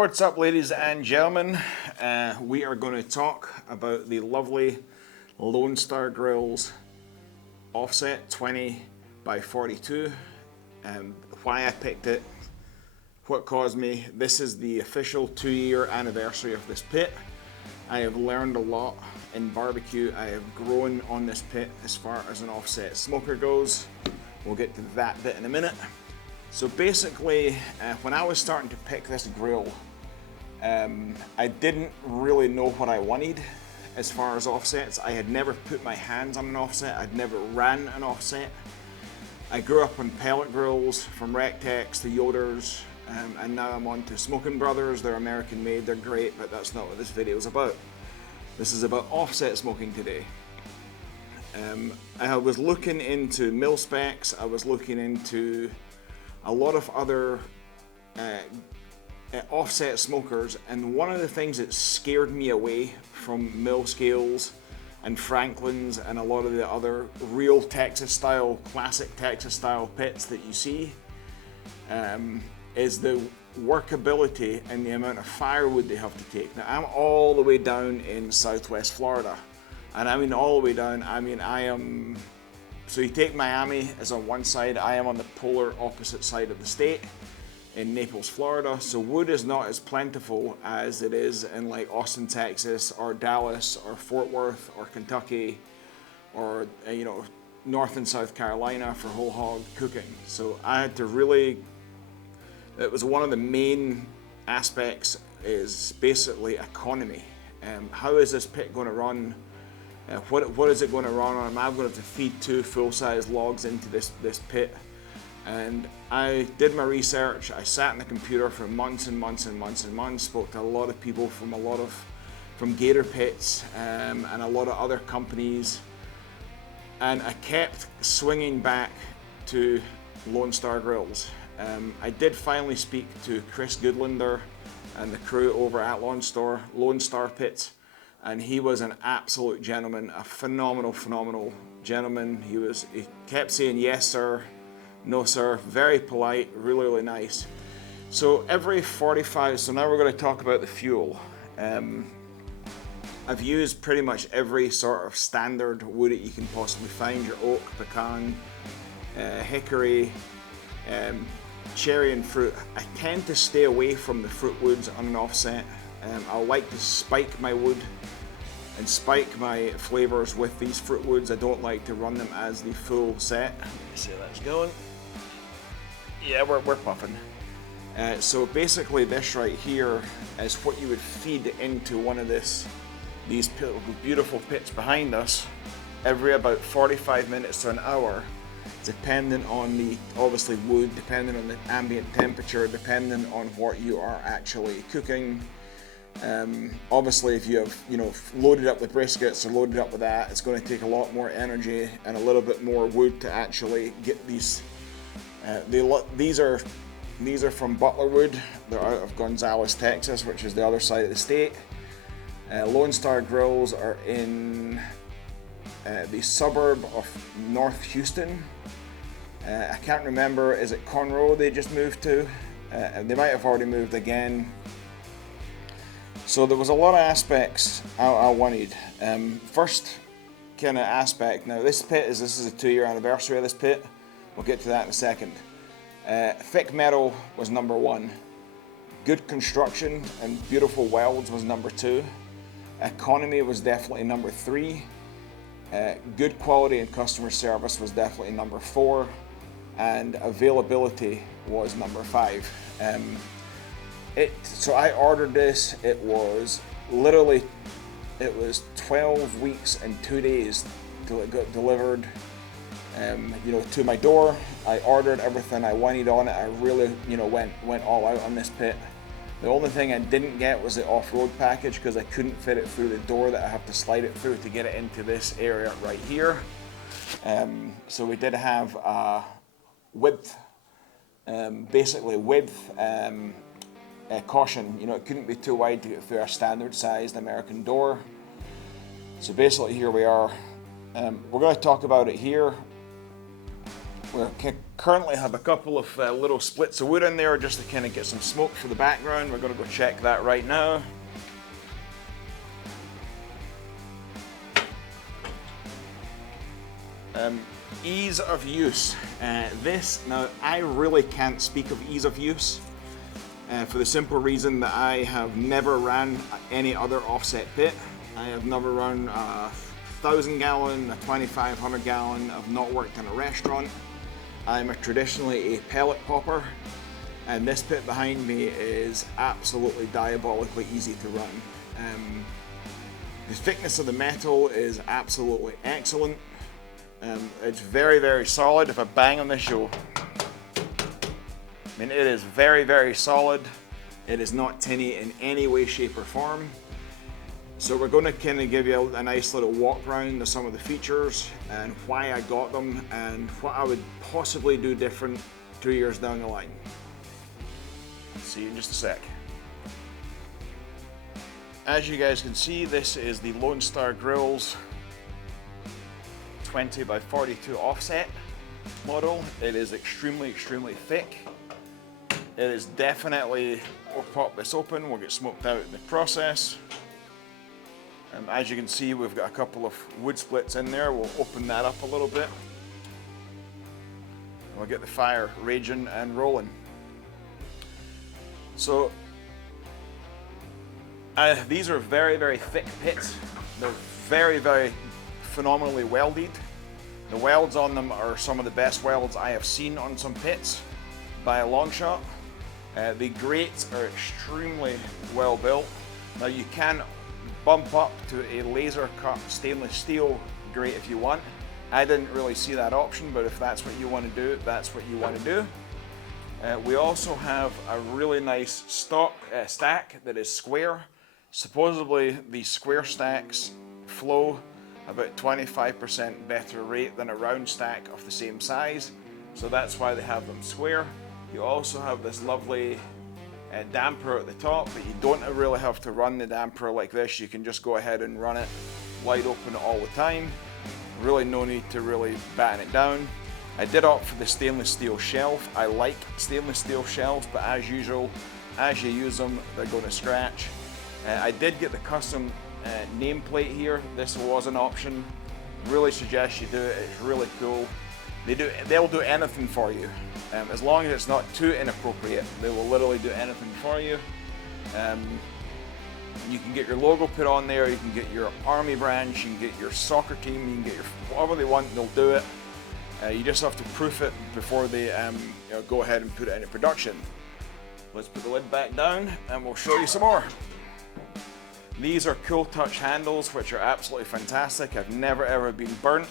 What's up, ladies and gentlemen? We are going to talk about the lovely Lone Star Grillz offset 20 by 42, why I picked it, what caused me. This is the official 2-year anniversary of this pit. I have learned a lot in barbecue. I have grown on this pit as far as an offset smoker goes. We'll get to that bit in a minute. So basically, when I was starting to pick this grill, I didn't really know what I wanted as far as offsets. I had never put my hands on an offset. I'd never ran an offset. I grew up on pellet grills from Rectex to Yoder's, and now I'm on to Smoking Brothers. They're American made, they're great, but that's not what this video is about. This is about offset smoking today. I was looking into mil specs, I was looking into a lot of other offset smokers, and one of the things that scared me away from mill scales and Franklin's and a lot of the other real Texas style, classic Texas style pits that you see is the workability and the amount of firewood they have to take. Now, I'm all the way down in Southwest Florida, and I mean all the way down. I mean, I am, so you take Miami as on one side, I am on the polar opposite side of the state in Naples, Florida. So wood is not as plentiful as it is in like Austin, Texas, or Dallas, or Fort Worth, or Kentucky, or you know, North and South Carolina for whole hog cooking. So I had to really, it was one of the main aspects is basically economy. How is this pit going to run? What is it going to run on? Am I going to have to feed 2 full-size logs into this pit? And I did my research. I sat in the computer for months and months and months and months, spoke to a lot of people from Gator Pits and a lot of other companies, and I kept swinging back to Lone Star Grillz. I did finally speak to Chris Goodlander and the crew over at Lone Star Pits, and he was an absolute gentleman, a phenomenal gentleman. He kept saying yes sir, no sir, very polite, really nice. So every 45, so now we're going to talk about the fuel. I've used pretty much every sort of standard wood that you can possibly find, your oak, pecan, hickory, cherry and fruit. I tend to stay away from the fruit woods on an offset. I like to spike my wood and spike my flavors with these fruit woods. I don't like to run them as the full set. Let me see how that's going. Yeah, we're puffing. So basically this right here is what you would feed into one of these beautiful pits behind us every about 45 minutes to an hour, depending on the, obviously wood, depending on the ambient temperature, depending on what you are actually cooking. Obviously if you have, you know, loaded up with briskets or loaded up with that, it's going to take a lot more energy and a little bit more wood to actually get these. These are from Butler Wood. They're out of Gonzales, Texas, which is the other side of the state. Lone Star Grillz are in the suburb of North Houston. I can't remember, is it Conroe they just moved to? They might have already moved again. So there was a lot of aspects I wanted. First kind of aspect, now this is a 2-year anniversary of this pit. We'll get to that in a second. Thick metal was number 1. Good construction and beautiful welds was number 2. Economy was definitely number 3. Good quality and customer service was definitely number 4. And availability was number 5. So I ordered this, it was 12 weeks and 2 days till it got delivered you know, to my door. I ordered everything I wanted on it. I really, you know, went all out on this pit. The only thing I didn't get was the off-road package because I couldn't fit it through the door that I have to slide it through to get it into this area right here. So we did have width, basically width caution. You know, it couldn't be too wide to get through our standard sized American door. So basically here we are. We're going to talk about it here. We currently have a couple of little splits of wood in there just to kind of get some smoke for the background. We're going to go check that right now. Ease of use. Now I really can't speak of ease of use for the simple reason that I have never ran any other offset pit. I have never run a 1,000 gallon, a 2,500 gallon. I've not worked in a restaurant. I'm traditionally a pellet popper, and this pit behind me is absolutely diabolically easy to run. The thickness of the metal is absolutely excellent. It's very, very solid. If I bang on this, it is very, very solid. It is not tinny in any way, shape, or form. So we're going to kind of give you a nice little walk around of some of the features and why I got them and what I would possibly do different 2 years down the line. See you in just a sec. As you guys can see, this is the Lone Star Grillz 20 by 42 offset model. It is extremely, extremely thick. It is definitely, we'll pop this open, we'll get smoked out in the process. As you can see, we've got a couple of wood splits in there. We'll open that up a little bit. We'll get the fire raging and rolling. So, these are very, very thick pits. They're very, very phenomenally welded. The welds on them are some of the best welds I have seen on some pits by a long shot. The grates are extremely well built. Now you can bump up to a laser cut stainless steel grate if you want. I didn't really see that option, but if that's what you want to do, that's what you want to do. We also have a really nice stock stack that is square. Supposedly these square stacks flow about 25% better rate than a round stack of the same size, so that's why they have them square. You also have this lovely damper at the top, but you don't really have to run the damper like this. You can just go ahead and run it wide open all the time. Really no need to really batten it down. I did opt for the stainless steel shelf. I like stainless steel shelves, but as usual, as you use them, they're going to scratch. I did get the custom nameplate here. This was an option. Really suggest you do it. It's really cool. They'll do anything for you. As long as it's not too inappropriate, they will literally do anything for you. You can get your logo put on there, you can get your army branch, you can get your soccer team, you can get your whatever they want, they'll do it. You just have to proof it before they go ahead and put it into production. Let's put the lid back down and we'll show you some more. These are cool touch handles, which are absolutely fantastic. I've never ever been burnt.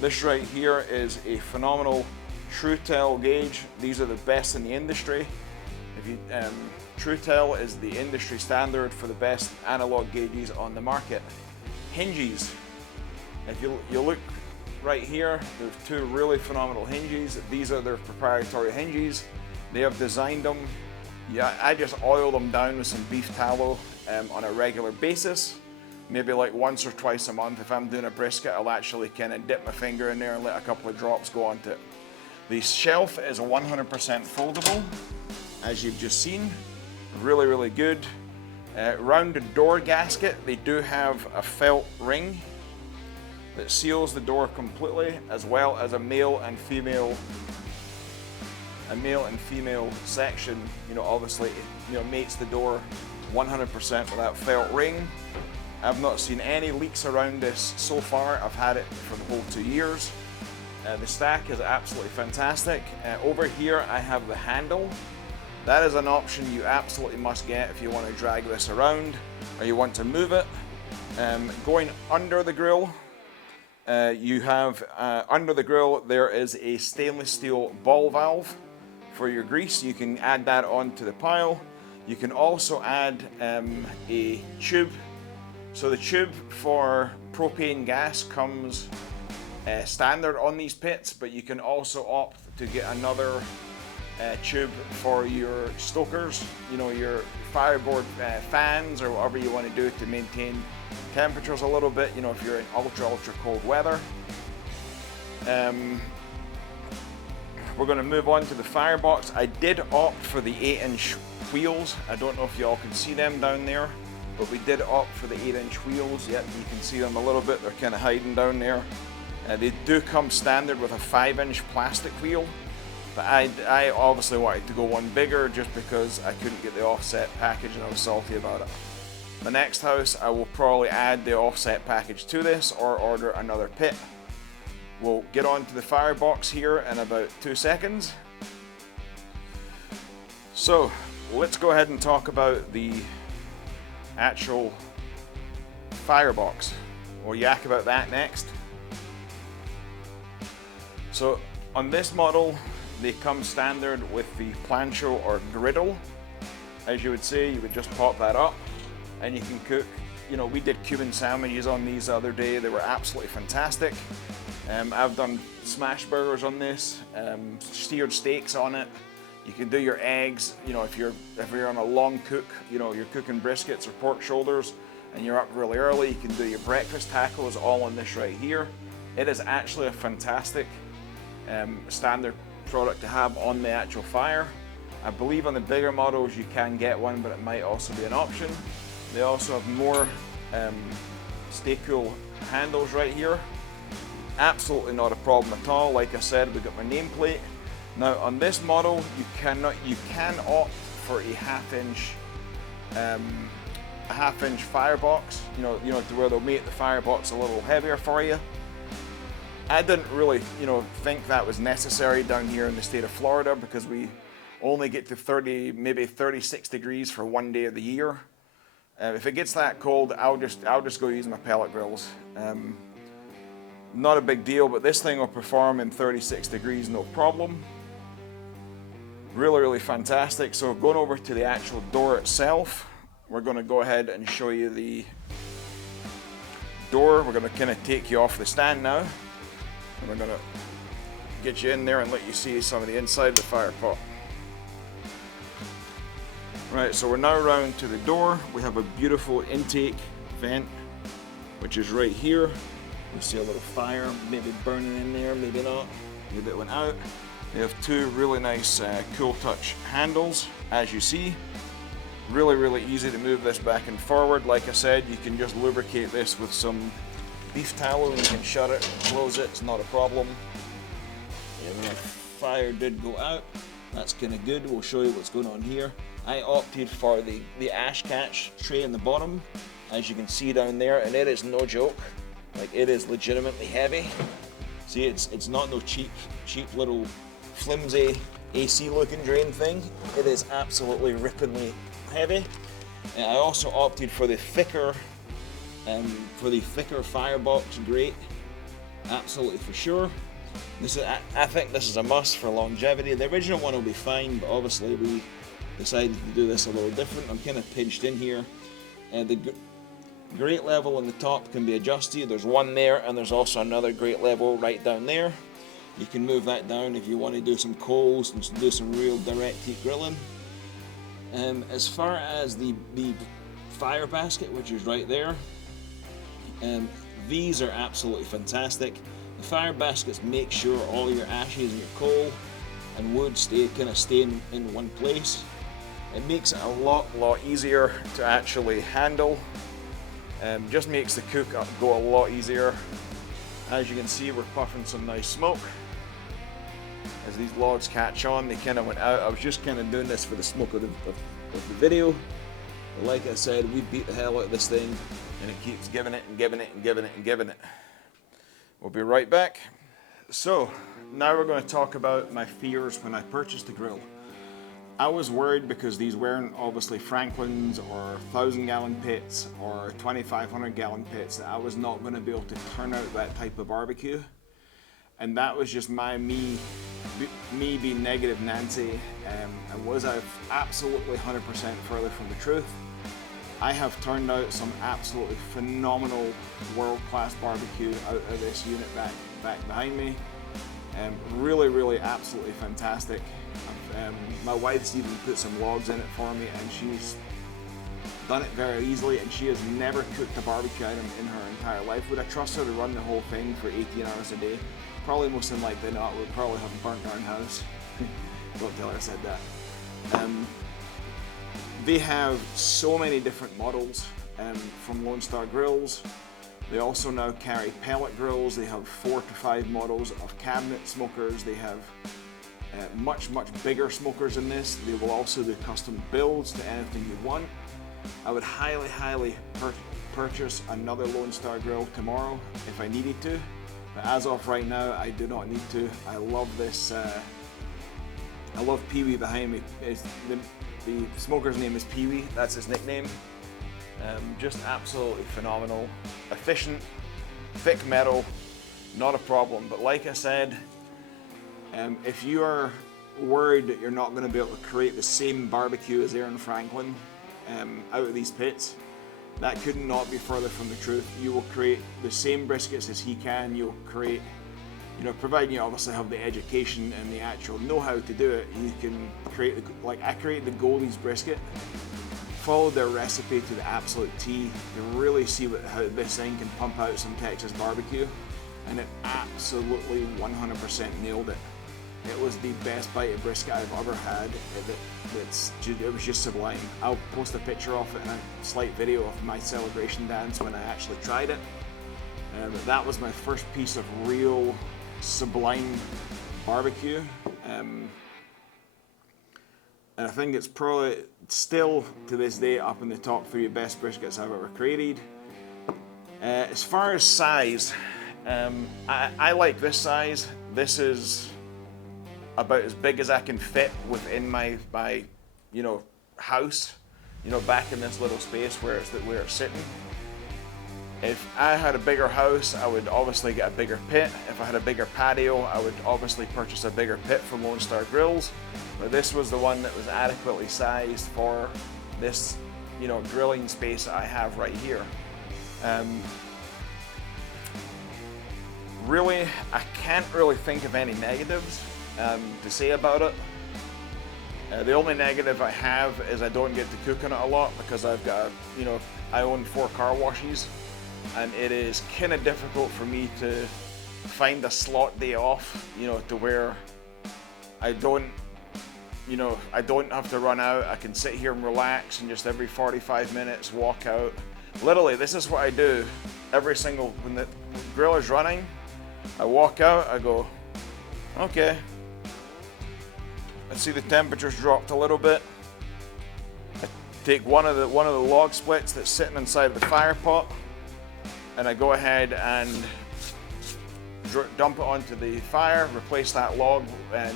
This right here is a phenomenal TrueTel gauge. These are the best in the industry. TrueTel is the industry standard for the best analog gauges on the market. Hinges. If you look right here, there's two really phenomenal hinges. These are their proprietary hinges. They have designed them. Yeah, I just oil them down with some beef tallow on a regular basis. Maybe like once or twice a month. If I'm doing a brisket, I'll actually kind of dip my finger in there and let a couple of drops go onto it. The shelf is 100% foldable, as you've just seen. Really, really good. Rounded door gasket. They do have a felt ring that seals the door completely, as well as a male and female section. Obviously, mates the door 100% with that felt ring. I've not seen any leaks around this so far. I've had it for the whole 2 years. The stack is absolutely fantastic. Over here I have the handle. That is an option you absolutely must get if you want to drag this around or you want to move it. Going under the grill, you have under the grill there is a stainless steel ball valve for your grease. You can add that onto the pile. You can also add a tube. So the tube for propane gas comes standard on these pits, but you can also opt to get another tube for your stokers, your fireboard fans or whatever you want to do to maintain temperatures a little bit, if you're in ultra cold weather. we're going to move on to the Firebox. I did opt for the 8-inch wheels. I don't know if you all can see them down there, but we did opt for the 8-inch wheels. Yep, you can see them a little bit. They're kind of hiding down there. They do come standard with a 5-inch plastic wheel, but I obviously wanted to go one bigger just because I couldn't get the offset package and I was salty about it. The next house, I will probably add the offset package to this or order another pit. We'll get on to the Firebox here in about 2 seconds. So let's go ahead and talk about the actual Firebox. We'll yak about that next. So on this model, they come standard with the plancho or griddle. As you would see, you would just pop that up and you can cook. You know, we did Cuban sandwiches on these the other day. They were absolutely fantastic. I've done smash burgers on this, seared steaks on it. You can do your eggs. You know, if you're on a long cook, you know, you're cooking briskets or pork shoulders and you're up really early, you can do your breakfast tacos all on this right here. It is actually a fantastic standard product to have on the actual fire. I believe on the bigger models you can get one, but it might also be an option. They also have more stay cool handles right here. Absolutely not a problem at all. Like I said, we've got my nameplate. Now on this model, you can opt for a half-inch Firebox. You know, to where they'll make the Firebox a little heavier for you. I didn't really, think that was necessary down here in the state of Florida because we only get to 30, maybe 36 degrees for one day of the year. If it gets that cold, I'll just go use my pellet grills. Not a big deal, but this thing will perform in 36 degrees, no problem. Really, really fantastic. So going over to the actual door itself, we're going to go ahead and show you the door. We're going to kind of take you off the stand now. And we're going to get you in there and let you see some of the inside of the fire pot. Right, so we're now around to the door. We have a beautiful intake vent, which is right here. You see a little fire, maybe burning in there, maybe not. Maybe it went out. They have two really nice cool touch handles, as you see. Really, really easy to move this back and forward. Like I said, you can just lubricate this with some beef tallow and you can shut it and close it, it's not a problem. Yeah, the fire did go out. That's kind of good. We'll show you what's going on here. I opted for the ash catch tray in the bottom, as you can see down there, and it is no joke. Like, it is legitimately heavy. See, it's not no cheap little flimsy AC looking drain thing. It is absolutely rippingly heavy. And I also opted for the thicker Firebox grate, absolutely for sure. I think this is a must for longevity. The original one will be fine, but obviously we decided to do this a little different. I'm kind of pinched in here. The grate level on the top can be adjusted. There's one there, and there's also another grate level right down there. You can move that down if you want to do some coals and do some real direct heat grilling. As far as the fire basket, which is right there, these are absolutely fantastic. The fire baskets make sure all your ashes and your coal and wood stay in one place. It makes it a lot easier to actually handle. Just makes the cook go a lot easier. As you can see, we're puffing some nice smoke. As these logs catch on, they kind of went out. I was just kind of doing this for the smoke of the video. But like I said, we beat the hell out of this thing, and it keeps giving it and giving it and giving it and giving it. We'll be right back. So now we're going to talk about my fears when I purchased the grill. I was worried because these weren't obviously Franklin's or 1,000-gallon pits or 2,500-gallon pits, that I was not going to be able to turn out that type of barbecue. And that was just me being negative Nancy, and was I absolutely 100% further from the truth. I have turned out some absolutely phenomenal world-class barbecue out of this unit back behind me. Really absolutely fantastic. My wife's even put some logs in it for me, and she's done it very easily, and she has never cooked a barbecue item in her entire life. Would I trust her to run the whole thing for 18 hours a day? probably most than likely not. We'll probably have a burnt down house. Don't tell her I said that. They have so many different models from Lone Star Grillz. They also now carry pellet grills. They have 4 to 5 models of cabinet smokers. They have much bigger smokers in this. They will also do custom builds to anything you want. I would highly purchase another Lone Star grill tomorrow if I needed to, but as of right now I do not need to. I love this. I love Pee Wee behind me. The smoker's name is Pee Wee. That's his nickname. Just absolutely phenomenal. Efficient, thick metal, not a problem. But like I said, if you are worried that you're not going to be able to create the same barbecue as Aaron Franklin out of these pits, that could not be further from the truth. You will create the same briskets as he can. You'll create, providing you obviously have the education and the actual know-how to do it, you can create, like I created the Goldie's brisket, followed their recipe to the absolute T to really see how this thing can pump out some Texas barbecue, and it absolutely 100% nailed it. It was the best bite of brisket I've ever had. It was just sublime. I'll post a picture of it and a slight video of my celebration dance when I actually tried it. But that was my first piece of real sublime barbecue. And I think it's probably still to this day up in the top 3 best briskets I've ever created. As far as size, I like this size. This is about as big as I can fit within my house, back in this little space where it's sitting. If I had a bigger house, I would obviously get a bigger pit. If I had a bigger patio, I would obviously purchase a bigger pit from Lone Star Grillz. But this was the one that was adequately sized for this, grilling space that I have right here. Really, I can't really think of any negatives to say about it. The only negative I have is I don't get to cook on it a lot because I've got, I own 4 car washes, and it is kind of difficult for me to find a slot day off, to where I don't have to run out. I can sit here and relax and just every 45 minutes walk out. Literally, this is what I do when the grill is running. I walk out, I go, okay, I see the temperature's dropped a little bit. I take one of the log splits that's sitting inside the fire pot, and I go ahead and dump it onto the fire, replace that log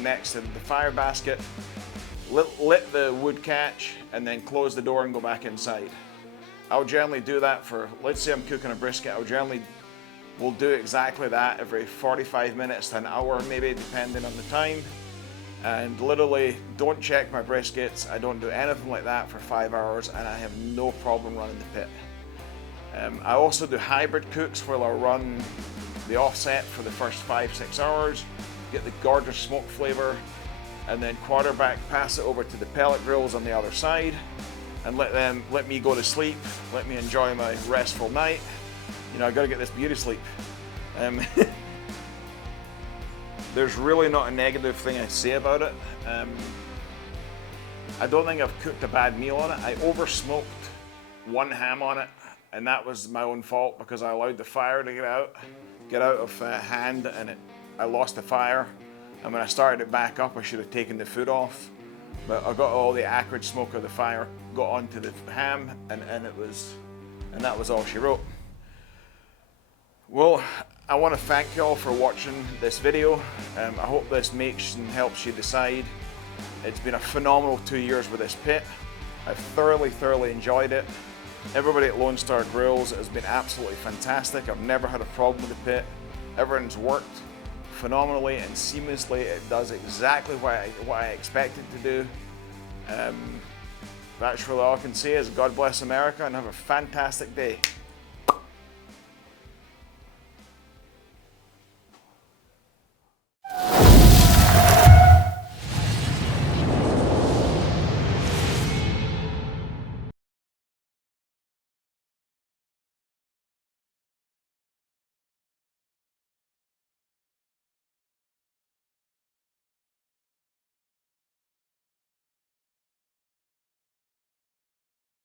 next to the fire basket, lit the wood catch, and then close the door and go back inside. I'll generally do that for, let's say I'm cooking a brisket, we'll do exactly that every 45 minutes to an hour maybe, depending on the time. And literally don't check my briskets. I don't do anything like that for 5 hours, and I have no problem running the pit. I also do hybrid cooks where I'll run the offset for the first 5-6 hours, get the gorgeous smoke flavor, and then quarterback pass it over to the pellet grills on the other side, and let me go to sleep, let me enjoy my restful night. I gotta get this beauty sleep. There's really not a negative thing I say about it. I don't think I've cooked a bad meal on it. I over smoked one ham on it, and that was my own fault because I allowed the fire to get out of hand, and I lost the fire. And when I started it back up, I should have taken the foot off. But I got all the acrid smoke of the fire got onto the ham, and that was all she wrote. Well, I want to thank you all for watching this video. I hope this makes and helps you decide. It's been a phenomenal 2 years with this pit. I've thoroughly enjoyed it. Everybody at Lone Star Grillz has been absolutely fantastic. I've never had a problem with the pit. Everything's worked phenomenally and seamlessly. It does exactly what I expect it to do. That's really all I can say is God bless America and have a fantastic day.